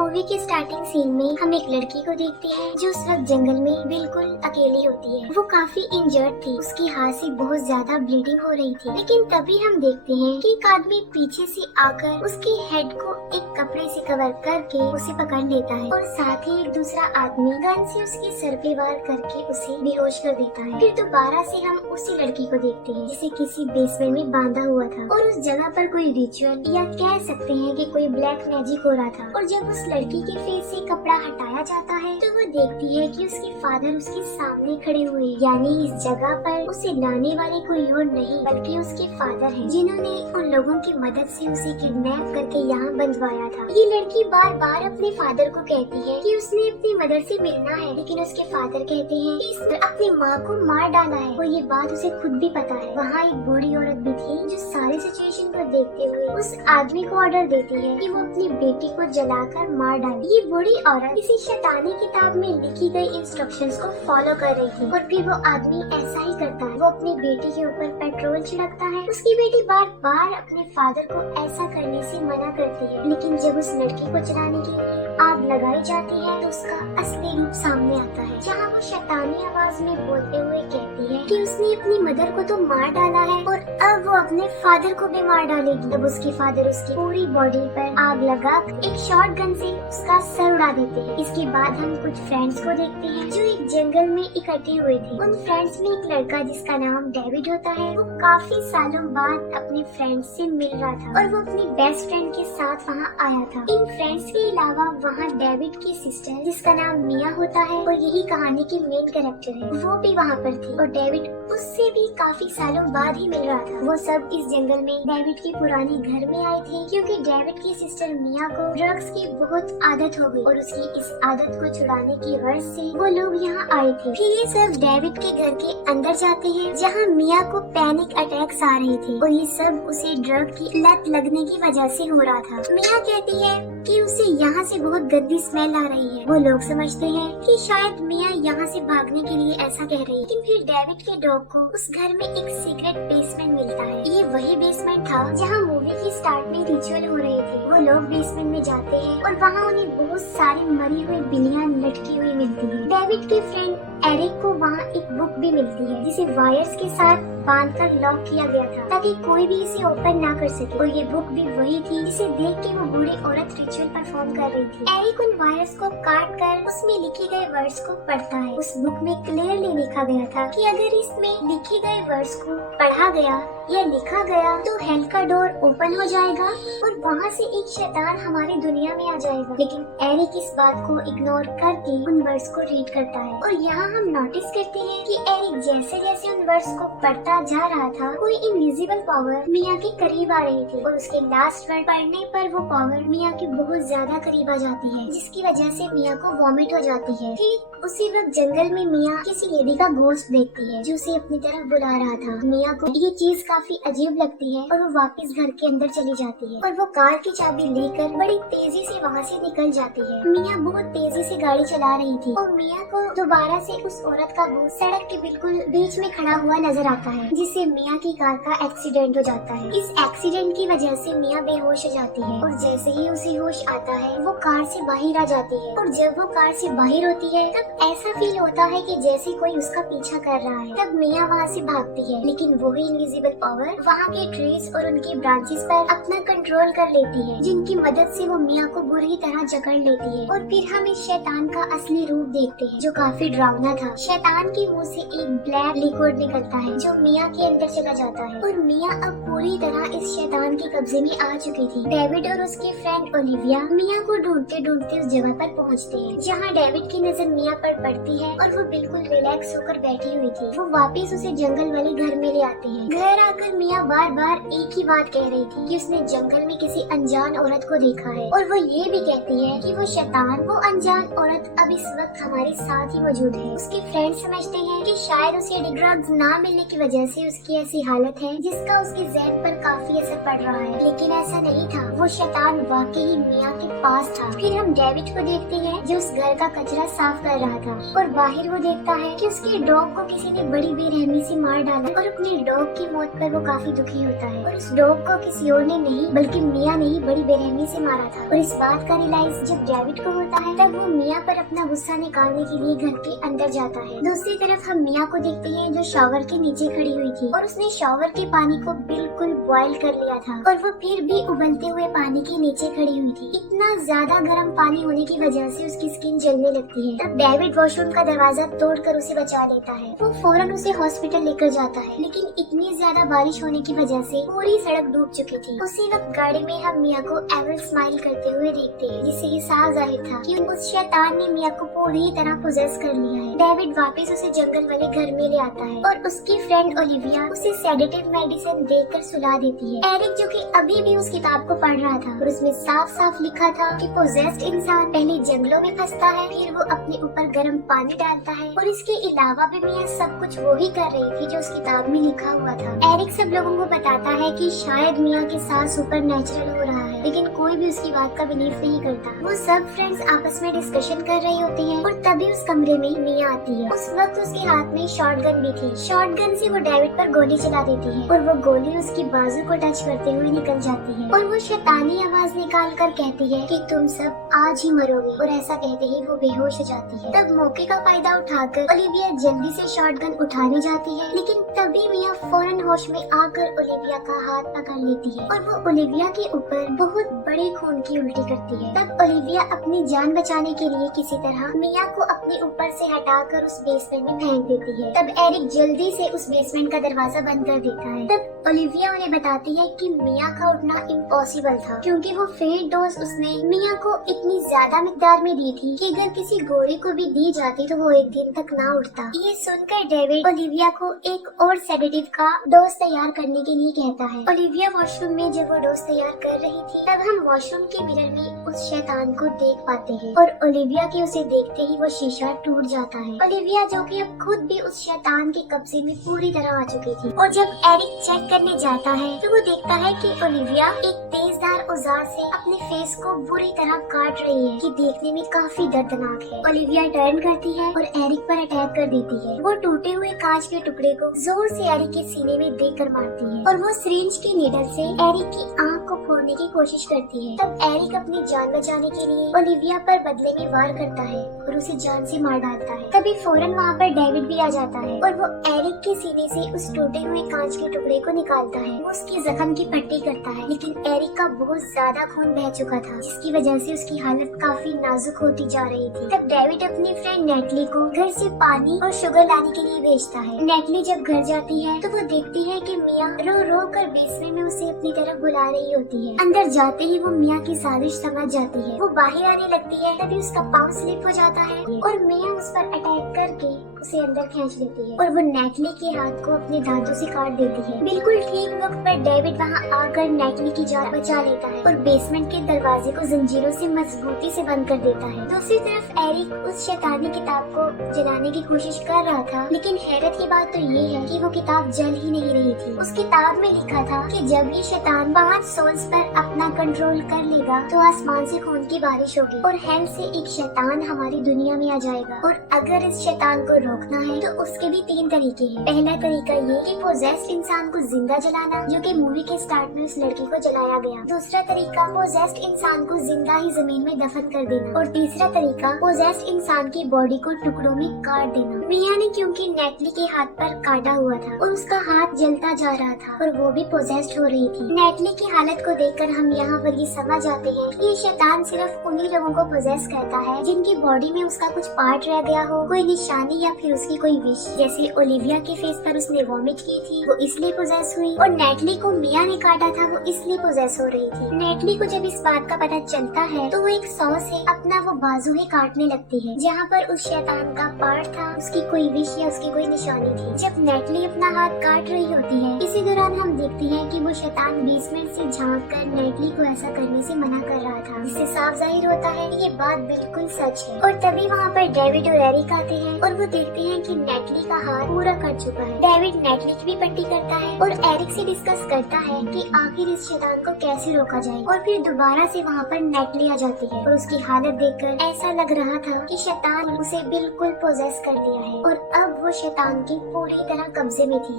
Movie के starting scene में हम एक लड़की को देखते हैं जो उस वक्त जंगल में बिल्कुल अकेली होती है। वो काफी इंजर्ड थी, उसकी हाथ से बहुत ज्यादा ब्लीडिंग हो रही थी। लेकिन तभी हम देखते हैं कि एक आदमी पीछे से आकर उसके हेड को एक कपड़े से कवर करके उसे पकड़ लेता है और साथ ही एक दूसरा आदमी गन से उसके सर पे वार करके उसे बेहोश कर देता है। फिर दोबारा से हम उसी लड़की को देखते हैं जिसे किसी बेसमेंट में बांधा हुआ था और उस जगह पर कोई रिचुअल या कह सकते हैं कि कोई ब्लैक मैजिक हो रहा था। और जब उस लड़की के फेस से कपड़ा हटाया जाता है तो वो देखती है कि उसके फादर उसके सामने खड़े हुए हैं। यानी इस जगह पर उसे लाने वाले कोई और नहीं बल्कि उसके फादर हैं, जिन्होंने उन लोगों की मदद से उसे किडनैप करके यहाँ बंधवाया था। ये लड़की बार बार अपने फादर को कहती है कि उसने अपनी मदर से मिलना है, लेकिन उसके फादर कहते हैं कि इसने अपनी माँ को मार डाला है और ये बात उसे खुद भी पता है। वहाँ एक बूढ़ी औरत भी थी जो सारी सिचुएशन को देखते हुए उस आदमी को ऑर्डर देती है कि वो अपनी बेटी को जलाकर मार डाले। ये बूढ़ी औरत किसी शैतानी किताब में लिखी गई इंस्ट्रक्शंस को फॉलो कर रही थी और फिर वो आदमी ऐसा ही करता है। वो अपनी बेटी के ऊपर पेट्रोल छिड़कता है। उसकी बेटी बार बार अपने फादर को ऐसा करने से मना करती है, लेकिन जब उस लड़की को चलाने के लिए आग लगाई जाती है तो उसका असली रूप सामने आता है, जहाँ वो शैतानी आवाज में बोलते हुए कहती है कि उसने अपनी मदर को तो मार डाला है और अब वो अपने फादर को भी मार डालेगी। तब उसके फादर उसकी पूरी बॉडी पर आग लगा एक शॉट गन से उसका सर उड़ा देते हैं। इसके बाद हम कुछ फ्रेंड्स को देखते हैं जो एक जंगल में इकट्ठे हुए थे। उन फ्रेंड्स में एक लड़का जिसका नाम डेविड होता है, वो काफी सालों बाद अपने फ्रेंड्स से मिल रहा था और वो अपनी बेस्ट फ्रेंड के साथ वहाँ आया था। इन फ्रेंड्स के अलावा वहाँ डेविड की सिस्टर जिसका नाम मिया होता है और यही कहानी की मेन कैरेक्टर है, वो भी वहाँ पर थी और डेविड उससे भी काफी सालों बाद ही मिल रहा था। वो सब इस जंगल में डेविड के पुराने घर में आए थे क्योंकि डेविड की सिस्टर मिया को ड्रग्स की बहुत आदत हो गई और उसकी इस आदत को छुड़ाने की गर्ज से वो लोग यहाँ आए थे। फिर ये सब डेविड के घर के अंदर जाते हैं जहाँ मिया को पैनिक अटैक्स आ रहे थे और ये सब उसे ड्रग की लत लगने की वजह से हो रहा था। मिया कहती है कि उसे यहाँ से बहुत गंदी स्मेल आ रही है। वो लोग समझते हैं कि शायद मिया यहाँ से भागने के लिए ऐसा कह रही है, लेकिन फिर डेविड के डॉग को उस घर में एक सीक्रेट बेसमेंट मिलता है। ये वही बेसमेंट था जहाँ मूवी की स्टार्ट में रिचुअल हो रहे थे। वो लोग बेसमेंट में जाते हैं और वहाँ उन्हें बहुत सारी मरी हुई बिल्लियाँ लटकी हुई मिलती है। डेविड के फ्रेंड एरिक को वहाँ एक बुक भी मिलती है जिसे वायर्स के साथ बांधकर लॉक किया गया था ताकि कोई भी इसे ओपन ना कर सके। और ये बुक भी वही थी जिसे देख के वो बूढ़ी औरत रिचुअल परफॉर्म कर रही थी। एरिक उन वायर्स को काट कर उसमें लिखे गए वर्ड्स को पढ़ता है। उस बुक में क्लियरली लिखा गया था कि अगर इसमें लिखे गए वर्ड्स को पढ़ा गया या लिखा गया तो हेल का डोर ओपन हो जाएगा और वहाँ से एक शैतान हमारी दुनिया में आ जाएगा। लेकिन एरिक इस बात को इग्नोर करके उन वर्ड्स को रीड करता है और यहाँ हम नोटिस करते हैं कि एरिक जैसे जैसे उन वर्ड्स को पढ़ता जा रहा था कोई इनविजिबल पावर मिया के करीब आ रही थी और उसके लास्ट वर्ड पढ़ने पर वो पावर मिया के बहुत ज्यादा करीब आ जाती है, जिसकी वजह से मिया को वॉमिट हो जाती है। ठीक उसी वक्त जंगल में मिया किसी लेडी का घोस्ट देखती है जो उसे अपनी तरफ बुला रहा था। मिया को ये चीज काफी अजीब लगती है और वो वापस घर के अंदर चली जाती है और वो कार की चाबी लेकर बड़ी तेजी से वहाँ से निकल जाती है। मिया बहुत तेजी से गाड़ी चला रही थी और मिया को दोबारा से उस औरत का भूत सड़क के बिल्कुल बीच में खड़ा हुआ नजर आता है, जिससे मिया की कार का एक्सीडेंट हो जाता है। इस एक्सीडेंट की वजह से मिया बेहोश हो जाती है और जैसे ही उसे होश आता है वो कार से बाहर आ जाती है और जब वो कार से बाहर होती है तब ऐसा फील होता है कि जैसे कोई उसका पीछा कर रहा है। तब मिया वहाँ से भागती है, लेकिन वही इनविजिबल पावर वहाँ के ट्रीज और उनके ब्रांचेस पर अपना कंट्रोल कर लेती है, जिनकी मदद से वो मिया को बुरी तरह जकड़ लेती है। और फिर हम इस शैतान का असली रूप देखते हैं जो काफी डरावना था। शैतान के मुंह से एक ब्लैक लिक्विड निकलता है जो मिया के अंदर चला जाता है और मिया अब पूरी तरह इस शैतान के कब्जे में आ चुकी थी। डेविड और उसके फ्रेंड ओलिविया मिया को ढूंढते ढूंढते उस जगह पर पहुँचते हैं जहाँ डेविड की नजर मिया पर पड़ती है और वो बिल्कुल रिलैक्स होकर बैठी हुई थी। वो वापस उसे जंगल वाले घर में ले आते हैं। घर आकर मिया बार बार एक ही बात कह रही थी कि उसने जंगल में किसी अनजान औरत को देखा है और वो ये भी कहती है कि वो शैतान, वो अनजान औरत अब इस वक्त हमारे साथ ही मौजूद है। उसके फ्रेंड समझते हैं कि शायद उसे ड्रग्स ना मिलने की वजह से उसकी ऐसी हालत है जिसका उसके ज़हन पर काफी असर पड़ रहा है, लेकिन ऐसा नहीं था। वो शैतान वाकई मिया के पास था। फिर हम डेविड को देखते हैं जो उस घर का कचरा साफ कर रहा था और बाहर वो देखता है कि उसके डॉग को किसी ने बड़ी बेरहमी से मार डाला और अपने डॉग की मौत पर वो काफी दुखी होता है और उस डॉग को किसी और ने नहीं बल्कि मिया ने ही बड़ी बेरहमी से मारा था। और इस बात का रियलाइज जब डेविड को होता है तब वो मिया पर अपना गुस्सा निकालने के लिए घर के अंदर जाता है। दूसरी तरफ हम मिया को देखते हैं जो शॉवर के नीचे खड़ी हुई थी और उसने शॉवर के पानी को बिल्कुल बॉयल कर लिया था और वो फिर भी उबलते हुए पानी के नीचे खड़ी हुई थी। इतना ज्यादा गर्म पानी होने की वजह से उसकी स्किन जलने लगती है। तब डेविड वॉशरूम का दरवाजा तोड़कर उसे बचा लेता है। वो फौरन उसे हॉस्पिटल लेकर जाता है, लेकिन इतनी ज्यादा बारिश होने की वजह से पूरी सड़क डूब चुकी थी। उसी वक्त गाड़ी में हम मिया को एविल स्माइल करते हुए देखते हैं, जिससे ये साफ जाहिर था कि उस शैतान ने मिया को पूरी तरह पोजेस कर लिया है। डेविड वापस उसे जंगल वाले घर में ले आता है और उसकी फ्रेंड ओलिविया उसे सेडेटिव मेडिसिन देकर सुला देती है। एरिक जो कि अभी भी उस किताब को पढ़ रहा था और उसमें साफ साफ लिखा था कि पोजेस्ड इंसान पहले जंगलों में फंसता है, फिर वो अपने ऊपर गर्म पानी डालता है और इसके अलावा भी मिया सब कुछ वो ही कर रही थी जो उस किताब में लिखा हुआ था। एरिक सब लोगों को बताता है कि शायद मिया के साथ सुपर नेचुरल हो रहा है, लेकिन कोई भी उसकी बात का बिलीव नहीं करता। वो सब फ्रेंड्स आपस में डिस्कशन कर रही होती हैं और तभी उस कमरे में मिया आती है। उस वक्त उसके हाथ में शॉटगन भी थी। शॉटगन से वो डेविड पर गोली चला देती है और वो गोली उसकी बाजू को टच करते हुए निकल जाती है और वो शैतानी आवाज निकाल कर कहती है कि तुम सब आज ही मरोगे और ऐसा कहते ही वो बेहोश हो जाती है। तब मौके का फायदा उठाकर ओलिविया जल्दी से शॉटगन उठाने जाती है, लेकिन तभी मिया फौरन होश में आकर ओलिविया का हाथ पकड़ लेती है और वो ओलिविया के ऊपर बहुत बड़े खून की उल्टी करती है। तब ओलिविया अपनी जान बचाने के लिए किसी तरह मिया को अपने ऊपर से हटाकर उस बेसमेंट में फेंक देती है। तब एरिक जल्दी से उस बेसमेंट का दरवाजा बंद कर देता है। तब ओलिविया उन्हें बताती है कि मिया का उठना इम्पॉसिबल था, क्योंकि वो फेंट डोज उसने मिया को इतनी ज्यादा मिकदार में दी थी कि अगर किसी घोड़े को भी दी जाती तो वो एक दिन तक ना उठता। ये सुनकर डेविड ओलिविया को एक और सेडेटिव का डोज तैयार करने के लिए कहता है। ओलिविया वॉशरूम में जब वो डोज तैयार कर रही थी तब हम वॉशरूम के मिरर में उस शैतान को देख पाते हैं और ओलिविया के उसे देखते ही वो शीशा टूट जाता है। ओलिविया जो कि अब खुद भी उस शैतान के कब्जे में पूरी तरह आ चुकी थी और जब एरिक चेक करने जाता है तो वो देखता है कि ओलिविया एक तेजधार औजार से अपने फेस को बुरी तरह काट रही है, कि देखने में काफी दर्दनाक है। ओलिविया टर्न करती है और एरिक पर अटैक कर देती है। वो टूटे हुए कांच के टुकड़े को जोर से एरिक के सीने में देकर मारती है और वो सिरिंज की नीडल से एरिक की आंख को फोड़ने की कोशिश करती है। तब एरिक अपनी जान बचाने के लिए ओलिविया पर बदले में वार करता है और उसे जान से मार डालता है। तभी फौरन वहाँ पर डेविड भी आ जाता है और वो एरिक के सीने से उस टूटे हुए कांच के टुकड़े को निकालता है। वो उसकी जख्म की पट्टी करता है, लेकिन एरिक का बहुत ज्यादा खून बह चुका था, जिसकी वजह से उसकी हालत काफी नाजुक होती जा रही थी। तब डेविड अपनी फ्रेंड नेटली को घर से पानी और शुगर लाने के लिए भेजता है। नेटली जब घर जाती है तो वो देखती है कि मिया रो रो कर बेसमेंट में उसे अपनी तरफ बुला रही होती है। अंदर जाते ही वो मिया की साजिश समझ जाती है। वो बाहर आने लगती है, तभी उसका पाँव स्लिप हो जाता है और मिया उस पर अटैक करके उसे अंदर खींच लेती है और वो नेटली के हाथ को अपने दांतों से काट देती है। बिल्कुल ठीक वक्त पर डेविड वहाँ आकर नेटली की जान बचा लेता है और बेसमेंट के दरवाजे को जंजीरों से मजबूती से बंद कर देता है। दूसरी तरफ एरिक उस शैतानी किताब को जलाने की कोशिश कर रहा था, लेकिन हैरत की बात तो ये है कि वो किताब जल ही नहीं रही थी। उस किताब में लिखा था कि जब ये शैतान 5 सोल्स पर अपना कंट्रोल कर लेगा तो आसमान से खून की बारिश होगी और हेल से एक शैतान हमारी दुनिया में आ जाएगा, और अगर इस शैतान को रोकना है तो उसके भी 3 तरीके हैं। पहला तरीका ये कि पोजेस्ड इंसान को जिंदा जलाना, जो कि मूवी के स्टार्ट में उस लड़की को जलाया गया। दूसरा तरीका पोजेस्ड इंसान को जिंदा ही जमीन में दफन कर देना, और तीसरा तरीका पोजेस्ड इंसान की बॉडी को टुकड़ों में काट देना। मिया ने क्योंकि नेटली के हाथ पर काटा हुआ था और उसका हाथ जलता जा रहा था और वो भी पोजेस्ड हो रही थी। नेटली की हालत को देखकर हम यहाँ पर ये समझ आते हैं कि ये शैतान सिर्फ उन्हीं लोगों को पोजेस करता है जिनकी बॉडी में उसका कुछ पार्ट रह गया हो, कोई निशानी या फिर उसकी कोई विश। जैसे ओलिविया के फेस पर उसने वॉमिट की थी, वो इसलिए पोजेस हुई, और नेटली को मिया ने काटा था, वो इसलिए पोजेस हो रही थी। नेटली को जब इस बात का पता चलता है तो वो एक सॉ से अपना वो बाजू ही काटने लगती है जहाँ पर उस शैतान का पार्ट था, उसकी कोई विश या उसकी कोई निशानी थी। जब नेटली अपना हाथ काट रही होती है, इसी दौरान हम देखते हैं कि वो शैतान बेसमेंट से झांक कर नेटली को ऐसा करने से मना कर रहा था, जिससे साफ जाहिर होता है कि ये बात बिल्कुल सच है। और तभी वहाँ पर डेविड और एरिक आते हैं और वो देखते हैं कि नेटली का हाथ पूरा कट चुका है। डेविड नेटली की भी पट्टी करता है और एरिक से डिस्कस करता है कि आखिर इस शैतान को कैसे रोका जाए, और फिर दोबारा से वहाँ पर नेटली आ जाती है और उसकी हालत देखकर ऐसा लग रहा था कि शैतान उसे बिल्कुल पोजेस कर लिया है और अब वो शैतान की पूरी तरह कब्जे में थी।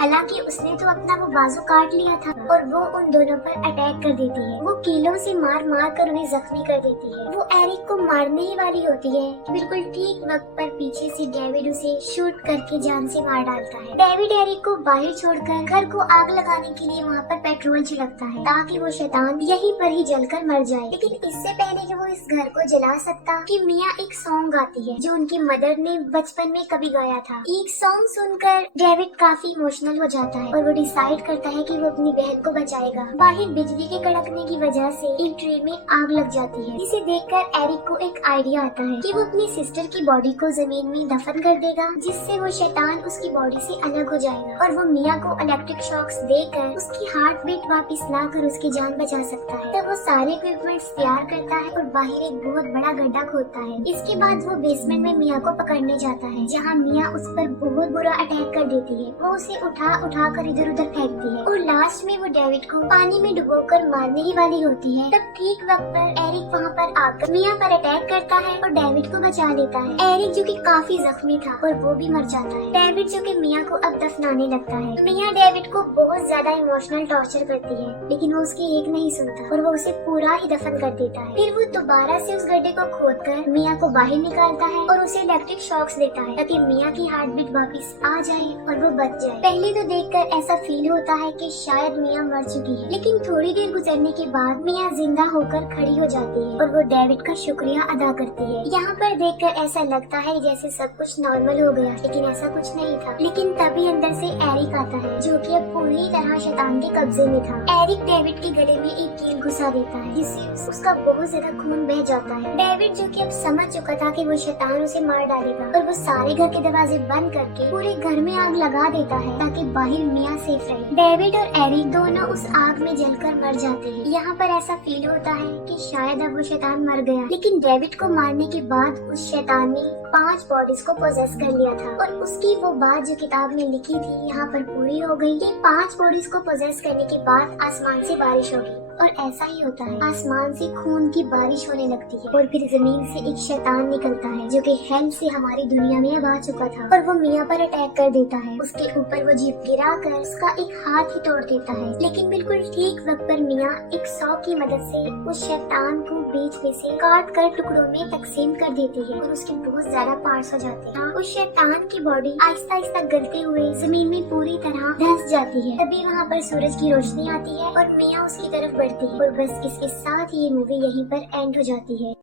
हालांकि उसने तो अपना वो बाजू काट लिया था और वो उन दोनों पर अटैक कर देती है। वो कीलों से मार मार कर उन्हें जख्मी कर देती है। वो एरिक को मारने ही वाली होती है कि बिल्कुल ठीक वक्त पर पीछे से डेविड उसे शूट करके जान से मार डालता है। डेविड एरिक को बाहर छोड़कर घर को आग लगाने के लिए वहाँ पर पेट्रोल छिड़कता है ताकि वो शैतान यहीं पर ही जलकर मर जाए। लेकिन इससे पहले कि वो इस घर को जला सकता कि मिया एक सॉन्ग गाती है जो उनकी मदर ने बचपन में कभी गाया था। एक सॉन्ग सुनकर डेविड काफी इमोशनल हो जाता है और वो डिसाइड करता है कि वो अपनी बहन को बचाएगा। बाहर बिजली के कड़कने की वजह से एक ट्रे में आग लग जाती है, जिसे देखकर एरिक को एक आइडिया आता है कि वो अपनी सिस्टर की बॉडी को जमीन में दफन कर देगा, जिससे वो शैतान उसकी बॉडी से अलग हो जाएगा और वो मिया को इलेक्ट्रिक शॉक्स देकर उसकी हार्ट बीट वापिस लाकर उसकी जान बचा सकता है। तब वो सारे इक्विपमेंट्स तैयार करता है और बाहर एक बहुत बड़ा गड्ढा खोदता है। इसके बाद वो बेसमेंट में मिया को पकड़ने जाता है, जहाँ मिया उस पर बहुत बुरा अटैक कर देती है। वो उसे उठा उठा कर इधर उधर फेंकती है और लास्ट में वो डेविड को पानी में डुबोकर मारने ही वाली होती है। तब ठीक वक्त पर एरिक वहाँ पर आकर मिया पर अटैक करता है और डेविड को बचा लेता है। एरिक जो कि काफी जख्मी था और वो भी मर जाता है। डेविड जो कि मिया को अब दफनाने लगता है। मिया डेविड को बहुत ज्यादा इमोशनल टॉर्चर करती है, लेकिन वो उसकी एक नहीं सुनता और वो उसे पूरा ही दफन कर देता है। फिर वो दोबारा से उस गड्ढे को खोदकर मिया को बाहर निकालता है और उसे इलेक्ट्रिक शॉक्स देता है ताकि मिया की हार्ट बीट वापिस आ जाए और वो बच जाए। पहले तो देखकर ऐसा फील होता है कि शायद मिया मर चुकी है, लेकिन थोड़ी देर गुजरने के बाद मिया जिंदा होकर खड़ी हो जाती है और वो डेविड का शुक्रिया अदा करती है। यहाँ पर देखकर ऐसा लगता है जैसे सब कुछ नॉर्मल हो गया, लेकिन ऐसा कुछ नहीं था। लेकिन तभी अंदर से एरिक आता है जो कि अब पूरी तरह शैतान के कब्जे में था। एरिक डेविड के गले में एक कील घुसा देता है, जिससे उसका बहुत ज्यादा खून बह जाता है। डेविड जो कि अब समझ चुका था कि वो शैतान उसे मार डालेगा और वो सारे घर के दरवाजे बंद करके पूरे घर में आग लगा देता है ताकि बाहर मिया सेफ रहे। डेविड और एरिक दोनों उस आग में जलकर मर जाते हैं। यहाँ पर ऐसा फील होता है कि शायद अब वो शैतान मर गया, लेकिन डेविड को मारने के बाद उस शैतान ने 5 बॉडीज को पोजेस कर लिया था और उसकी वो बात जो किताब में लिखी थी यहाँ पर पूरी हो गई कि 5 बॉडीज को पोजेस करने के बाद आसमान से बारिश होगी। और ऐसा ही होता है, आसमान से खून की बारिश होने लगती है और फिर जमीन से एक शैतान निकलता है जो कि हेल से हमारी दुनिया में अब आ चुका था और वो मिया पर अटैक कर देता है। उसके ऊपर वो जीप गिरा कर उसका एक हाथ ही तोड़ देता है, लेकिन बिल्कुल ठीक वक्त पर मिया एक सौ की मदद से उस शैतान को बीच में से काट कर टुकड़ों में तकसीम कर देती है और उसके बहुत ज्यादा पार्ट्स हो जाते हैं। उस शैतान की बॉडी आहिस्ता आहिस्ता गलते हुए जमीन में पूरी तरह धंस जाती है। तभी वहाँ पर सूरज की रोशनी आती है और मिया उसकी तरफ बढ़ती है और बस इसके साथ ही ये मूवी यहीं पर एंड हो जाती है।